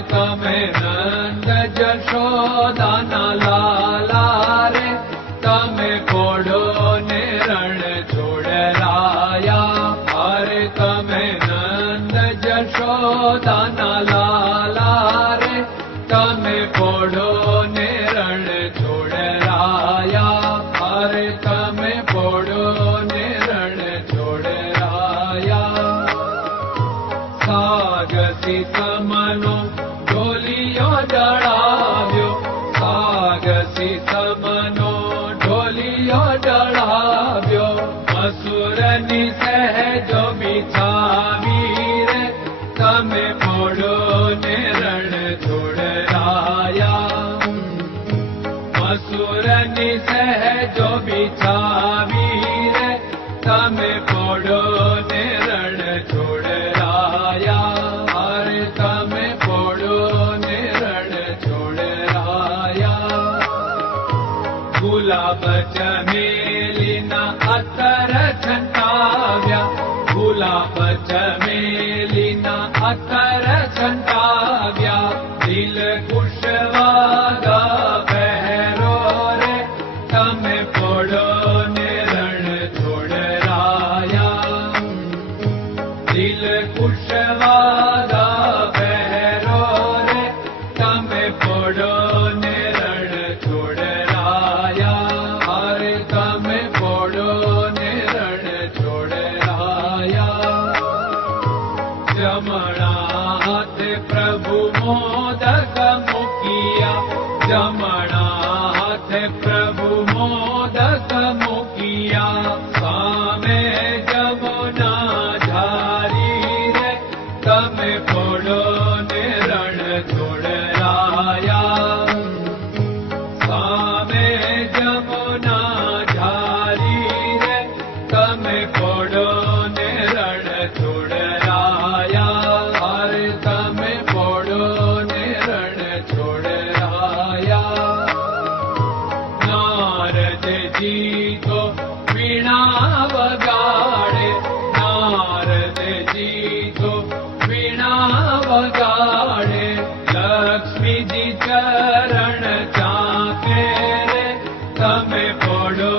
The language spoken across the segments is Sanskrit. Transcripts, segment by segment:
तमे नंद जशोदान लाला रे। तमे कोडो ने रण छोड़राया अरे तमे नंद जशोदान लाला रे। तमे कोडो ती समनो ढोलियो डढ़ाव्यो असुरनि सहजो ने रण छुड़ाया असुरनि सहजो बिछावीर तमे पोड़ो ने गुलाब चमेलिना अतर छन्ताव्या गुलाब चमेलिना अतर अर दिल कुशवागा पहरो रे तमे न गाणे लक्ष्मीजी चरण चाके रे तमे पडो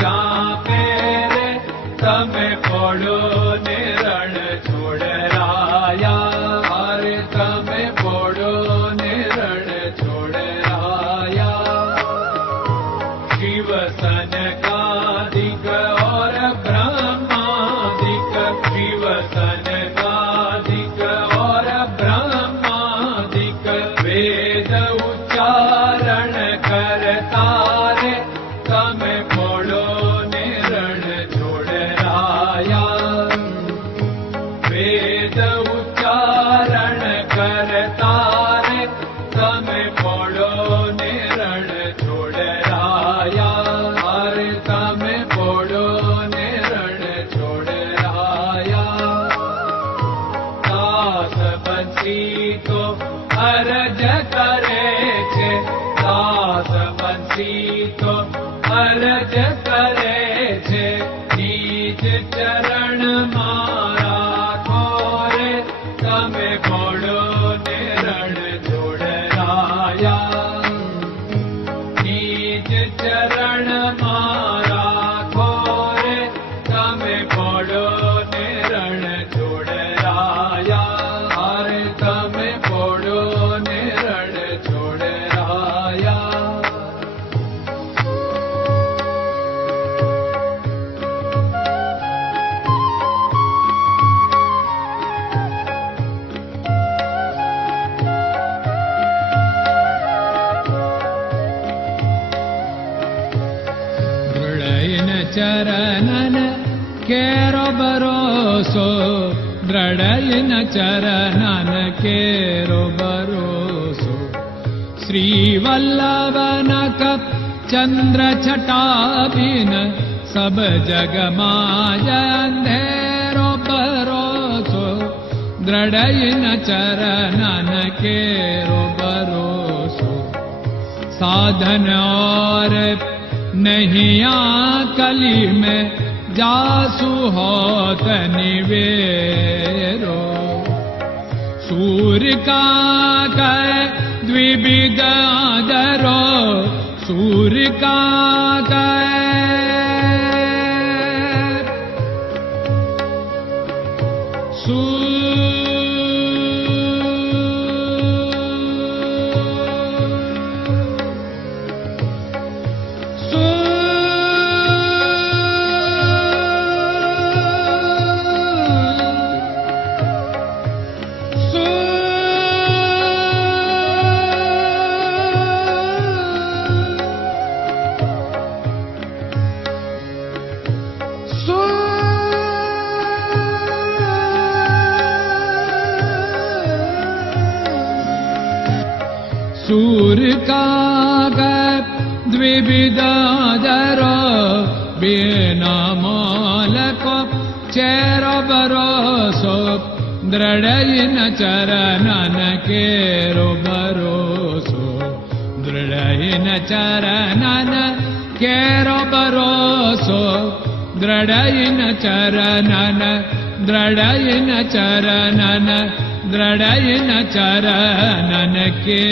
चाके रे तमे चरणो अरज करे छे। दास बंसी तो अलज करे छे। नीच चरण मारा खोरे तमे चरणन केरो भरोसो द्रडयन चरणन केरो भरोसो श्रीवल्लभनक चन्द्र छटाभिन सब जगमाज धेरो भरोसो द्रडयन चरणन केरो भरोसो साधन और नहीं कली में जासु होत निवेरो। सूर्य का कर द्विविध आदरो। सूर्य का कर का द्विविदादर चेर बरोसो दृढयिन चरणन केरो दृढयिन चरणन केरो दृढयिन चरणन दृढयिन चरणन दृढयिन चरणन के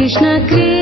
कृष्ण कृष्ण